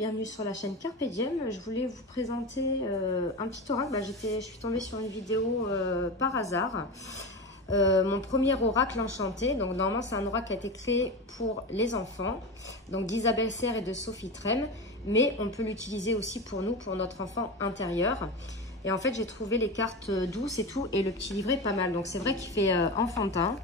bienvenue sur la chaîne Carpe Diem. Je voulais vous présenter un petit oracle. Je suis tombée sur une vidéo par hasard. Mon premier oracle enchanté. Donc normalement c'est un oracle qui a été créé pour les enfants, donc d'Isabelle Serre et de Sophie Trem, mais on peut l'utiliser aussi pour nous, pour notre enfant intérieur. Et en fait j'ai trouvé les cartes douces et tout, et le petit livret pas mal. Donc c'est vrai qu'il fait enfantin,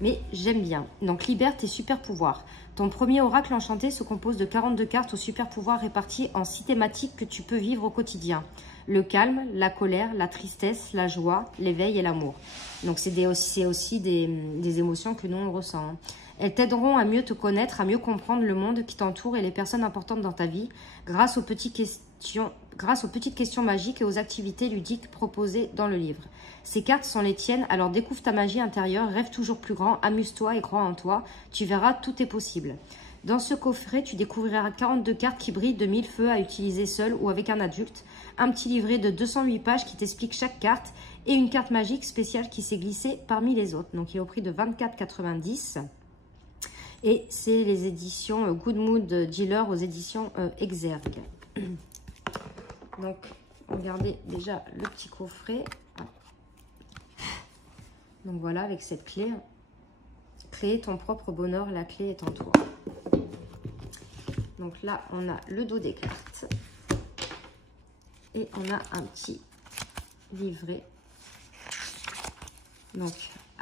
mais j'aime bien. Donc libère tes super pouvoirs. Ton premier oracle enchanté se compose de 42 cartes aux super pouvoirs répartis en 6 thématiques que tu peux vivre au quotidien. Le calme, la colère, la tristesse, la joie, l'éveil et l'amour. Donc c'est aussi des émotions que nous on ressent. Hein. Elles t'aideront à mieux te connaître, à mieux comprendre le monde qui t'entoure et les personnes importantes dans ta vie grâce aux petites questions magiques et aux activités ludiques proposées dans le livre. Ces cartes sont les tiennes, alors découvre ta magie intérieure, rêve toujours plus grand, amuse-toi et crois en toi. Tu verras, tout est possible. Dans ce coffret, tu découvriras 42 cartes qui brillent de 1000 feux à utiliser seul ou avec un adulte, un petit livret de 208 pages qui t'explique chaque carte et une carte magique spéciale qui s'est glissée parmi les autres. Donc il est au prix de 24,90 €. Et c'est les éditions Good Mood Dealer aux éditions Exergue. Donc, regardez déjà le petit coffret. Donc voilà, avec cette clé. Créer ton propre bonheur, la clé est en toi. Donc là, on a le dos des cartes. Et on a un petit livret. Donc,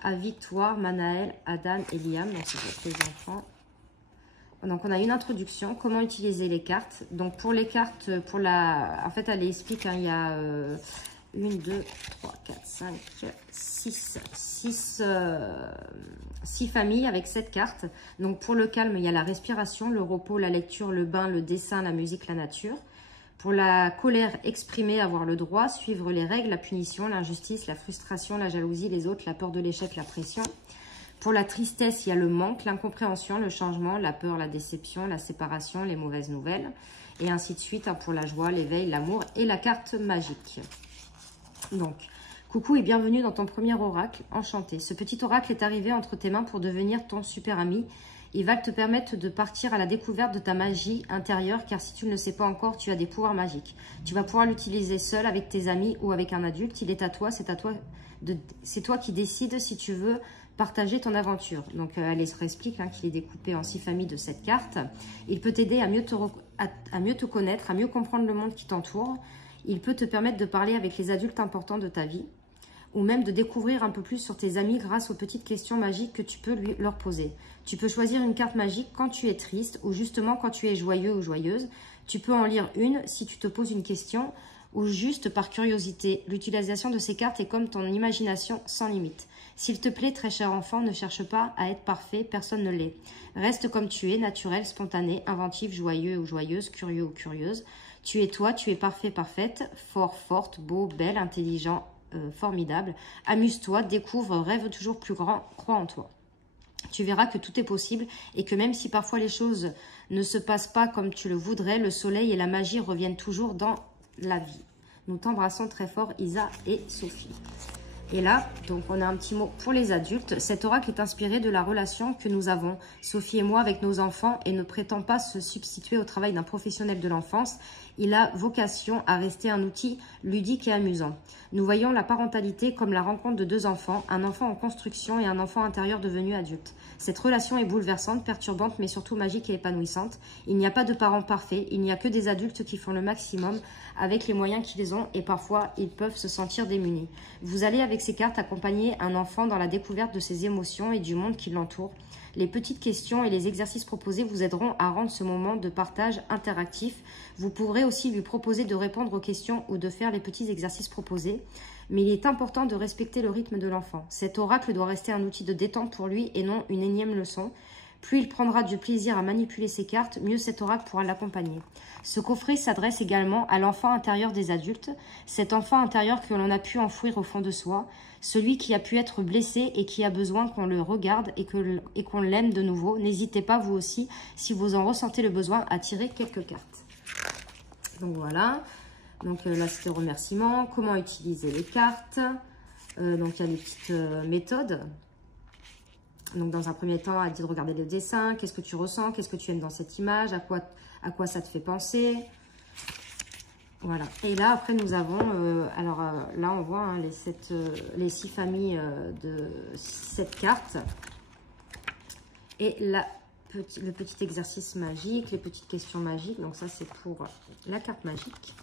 à Victoire, Manaël, Adam et Liam. Donc, c'est pour les enfants. Donc, on a une introduction. Comment utiliser les cartes. Donc, pour les cartes, en fait, elle explique, hein, il y a 1, 2, 3, 4, 5, 6 familles avec 7 cartes. Donc, pour le calme, il y a la respiration, le repos, la lecture, le bain, le dessin, la musique, la nature. Pour la colère, exprimer, avoir le droit, suivre les règles, la punition, l'injustice, la frustration, la jalousie, les autres, la peur de l'échec, la pression. Pour la tristesse, il y a le manque, l'incompréhension, le changement, la peur, la déception, la séparation, les mauvaises nouvelles. Et ainsi de suite, hein, pour la joie, l'éveil, l'amour et la carte magique. Donc, coucou et bienvenue dans ton premier oracle enchanté. Ce petit oracle est arrivé entre tes mains pour devenir ton super ami. Il va te permettre de partir à la découverte de ta magie intérieure, car si tu ne le sais pas encore, tu as des pouvoirs magiques. Tu vas pouvoir l'utiliser seul, avec tes amis ou avec un adulte. Il est à toi, c'est toi qui décides si tu veux partager ton aventure. Donc, elle se réexplique hein, qu'il est découpé en 6 familles de 7 cartes. Il peut t'aider à mieux te connaître, à mieux comprendre le monde qui t'entoure. Il peut te permettre de parler avec les adultes importants de ta vie, ou même de découvrir un peu plus sur tes amis grâce aux petites questions magiques que tu peux leur poser. Tu peux choisir une carte magique quand tu es triste ou justement quand tu es joyeux ou joyeuse. Tu peux en lire une si tu te poses une question ou juste par curiosité. L'utilisation de ces cartes est comme ton imagination sans limite. S'il te plaît, très cher enfant, ne cherche pas à être parfait, personne ne l'est. Reste comme tu es, naturel, spontané, inventif, joyeux ou joyeuse, curieux ou curieuse. Tu es toi, tu es parfait, parfaite, fort, forte, beau, belle, intelligent, formidable. Amuse-toi, découvre, rêve toujours plus grand, crois en toi. Tu verras que tout est possible et que même si parfois les choses ne se passent pas comme tu le voudrais, le soleil et la magie reviennent toujours dans la vie. Nous t'embrassons très fort, Isa et Sophie. Et là, donc on a un petit mot pour les adultes. Cet oracle est inspiré de la relation que nous avons, Sophie et moi, avec nos enfants et ne prétend pas se substituer au travail d'un professionnel de l'enfance. Il a vocation à rester un outil ludique et amusant. Nous voyons la parentalité comme la rencontre de 2 enfants, un enfant en construction et un enfant intérieur devenu adulte. Cette relation est bouleversante, perturbante, mais surtout magique et épanouissante. Il n'y a pas de parents parfaits, il n'y a que des adultes qui font le maximum avec les moyens qu'ils ont et parfois ils peuvent se sentir démunis. Vous allez avec ces cartes accompagner un enfant dans la découverte de ses émotions et du monde qui l'entoure. Les petites questions et les exercices proposés vous aideront à rendre ce moment de partage interactif. Vous pourrez aussi lui proposer de répondre aux questions ou de faire les petits exercices proposés. Mais il est important de respecter le rythme de l'enfant. Cet oracle doit rester un outil de détente pour lui et non une énième leçon. Plus il prendra du plaisir à manipuler ses cartes, mieux cet oracle pourra l'accompagner. Ce coffret s'adresse également à l'enfant intérieur des adultes, cet enfant intérieur que l'on a pu enfouir au fond de soi, celui qui a pu être blessé et qui a besoin qu'on le regarde et qu'on l'aime de nouveau. N'hésitez pas, vous aussi, si vous en ressentez le besoin, à tirer quelques cartes. Donc voilà, donc là c'était remerciement, comment utiliser les cartes, donc il y a des petites méthodes. Donc, dans un premier temps, elle dit de regarder le dessin. Qu'est-ce que tu ressens? Qu'est-ce que tu aimes dans cette image? À quoi ça te fait penser? Voilà. Et là, après, nous avons... là, on voit hein, les 6 familles de 7 cartes. Et le petit exercice magique, les petites questions magiques. Donc, ça, c'est pour la carte magique.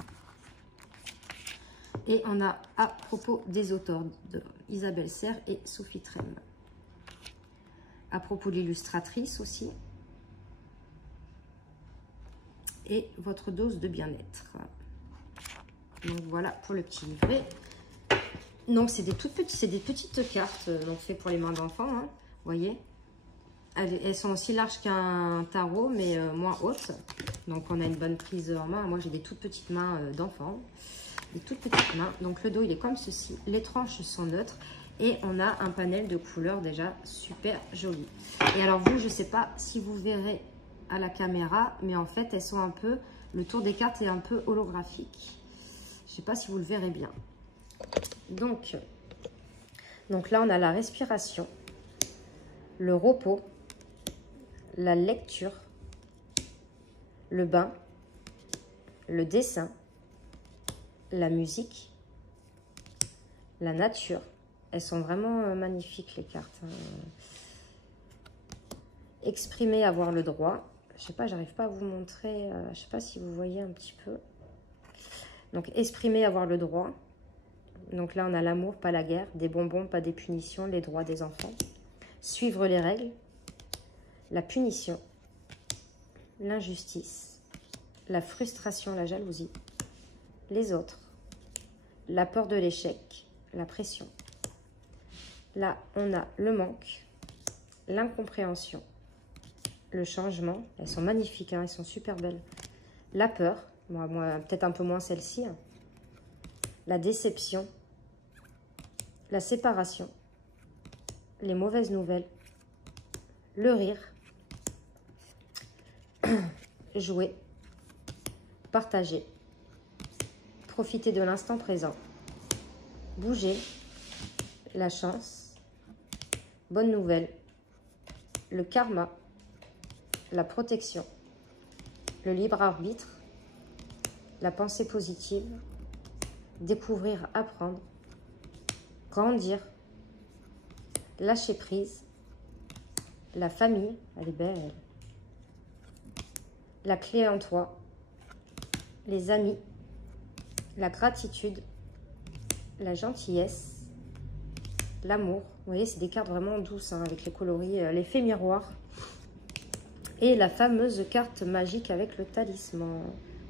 Et on a à propos des auteurs de Isabelle Serre et Sophie Trem. À propos de l'illustratrice aussi. Et votre dose de bien-être. Donc voilà pour le petit livret. Donc c'est des petites cartes donc faites pour les mains d'enfants. Hein, vous voyez. Elles sont aussi larges qu'un tarot, mais moins hautes. Donc on a une bonne prise en main. Moi j'ai des toutes petites mains d'enfants. Des toutes petites mains. Donc le dos il est comme ceci. Les tranches sont neutres. Et on a un panel de couleurs déjà super joli. Et alors vous, je ne sais pas si vous verrez à la caméra, mais en fait elles sont un peu, le tour des cartes est un peu holographique. Je ne sais pas si vous le verrez bien. Donc là on a la respiration, le repos, la lecture, le bain, le dessin, la musique, la nature. Elles sont vraiment magnifiques les cartes. Exprimer, avoir le droit. Je sais pas, j'arrive pas à vous montrer. Je sais pas si vous voyez un petit peu. Donc exprimer, avoir le droit. Donc là on a l'amour, pas la guerre. Des bonbons, pas des punitions. Les droits des enfants. Suivre les règles. La punition. L'injustice. La frustration, la jalousie. Les autres. La peur de l'échec. La pression. Là, on a le manque, l'incompréhension, le changement. Elles sont magnifiques, hein, elles sont super belles. La peur, moi peut-être un peu moins celle-ci. Hein. La déception, la séparation, les mauvaises nouvelles, le rire, jouer, partager, profiter de l'instant présent, bouger, la chance, bonne nouvelle, le karma, la protection, le libre arbitre, la pensée positive, découvrir, apprendre, grandir, lâcher prise, la famille, elle est belle, elle. La clé en toi, les amis, la gratitude, la gentillesse, l'amour. Vous voyez, c'est des cartes vraiment douces hein, avec les coloris, l'effet miroir. Et la fameuse carte magique avec le talisman.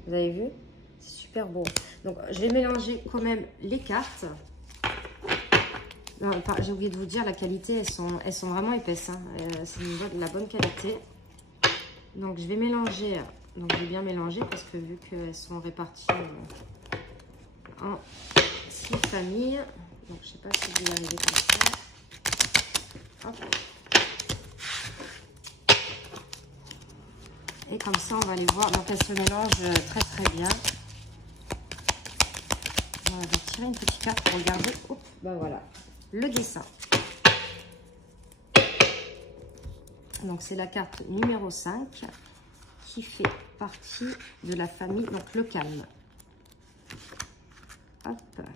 Vous avez vu? C'est super beau. Donc, je vais mélanger quand même les cartes. J'ai oublié de vous dire, la qualité, elles sont vraiment épaisses. Hein. C'est de la bonne qualité. Donc, je vais mélanger. Donc, je vais bien mélanger parce que vu qu'elles sont réparties en 6 familles. Donc, je ne sais pas si vous y arrivez comme ça. Hop. Et comme ça, on va les voir. Donc, elles se mélangent très, très bien. On va tirer une petite carte pour regarder. Hop, ben voilà. Le dessin. Donc, c'est la carte numéro 5 qui fait partie de la famille, donc le calme. Hop.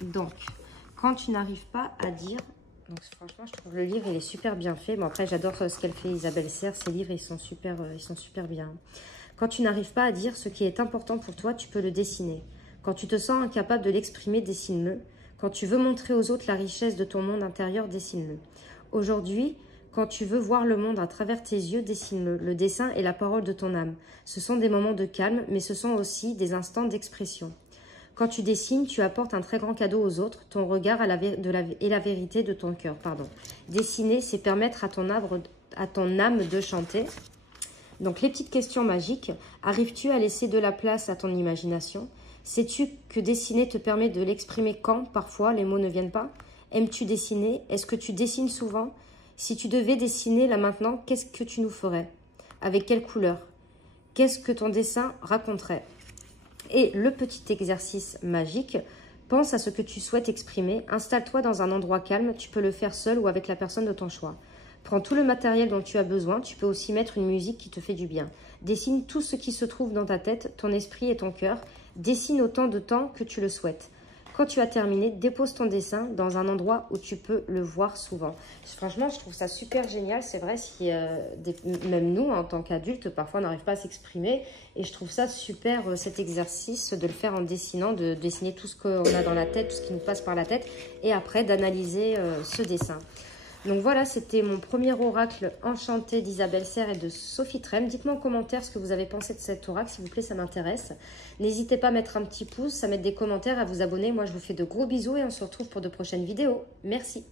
Donc, quand tu n'arrives pas à dire... Donc, franchement, je trouve le livre, il est super bien fait. Bon, après, j'adore ce qu'elle fait, Isabelle Serre. Ces livres, ils sont super bien. Quand tu n'arrives pas à dire ce qui est important pour toi, tu peux le dessiner. Quand tu te sens incapable de l'exprimer, dessine-le. Quand tu veux montrer aux autres la richesse de ton monde intérieur, dessine-le. Aujourd'hui, quand tu veux voir le monde à travers tes yeux, dessine-le. Le dessin est la parole de ton âme. Ce sont des moments de calme, mais ce sont aussi des instants d'expression. Quand tu dessines, tu apportes un très grand cadeau aux autres, ton regard et la vérité de ton cœur. Dessiner, c'est permettre à ton âme de chanter. Donc, les petites questions magiques. Arrives-tu à laisser de la place à ton imagination? Sais-tu que dessiner te permet de l'exprimer quand, parfois, les mots ne viennent pas? Aimes-tu dessiner? Est-ce que tu dessines souvent? Si tu devais dessiner là maintenant, qu'est-ce que tu nous ferais? Avec quelle couleur? Qu'est-ce que ton dessin raconterait? Et le petit exercice magique, pense à ce que tu souhaites exprimer, installe-toi dans un endroit calme, tu peux le faire seul ou avec la personne de ton choix. Prends tout le matériel dont tu as besoin, tu peux aussi mettre une musique qui te fait du bien. Dessine tout ce qui se trouve dans ta tête, ton esprit et ton cœur. Dessine autant de temps que tu le souhaites. Quand tu as terminé, dépose ton dessin dans un endroit où tu peux le voir souvent. Franchement, je trouve ça super génial. C'est vrai, si même nous, en tant qu'adultes, parfois on n'arrive pas à s'exprimer. Et je trouve ça super, cet exercice, de le faire en dessinant, de dessiner tout ce qu'on a dans la tête, tout ce qui nous passe par la tête. Et après, d'analyser ce dessin. Donc voilà, c'était mon premier oracle enchanté d'Isabelle Serre et de Sophie Trem. Dites-moi en commentaire ce que vous avez pensé de cet oracle, s'il vous plaît, ça m'intéresse. N'hésitez pas à mettre un petit pouce, à mettre des commentaires, à vous abonner. Moi, je vous fais de gros bisous et on se retrouve pour de prochaines vidéos. Merci.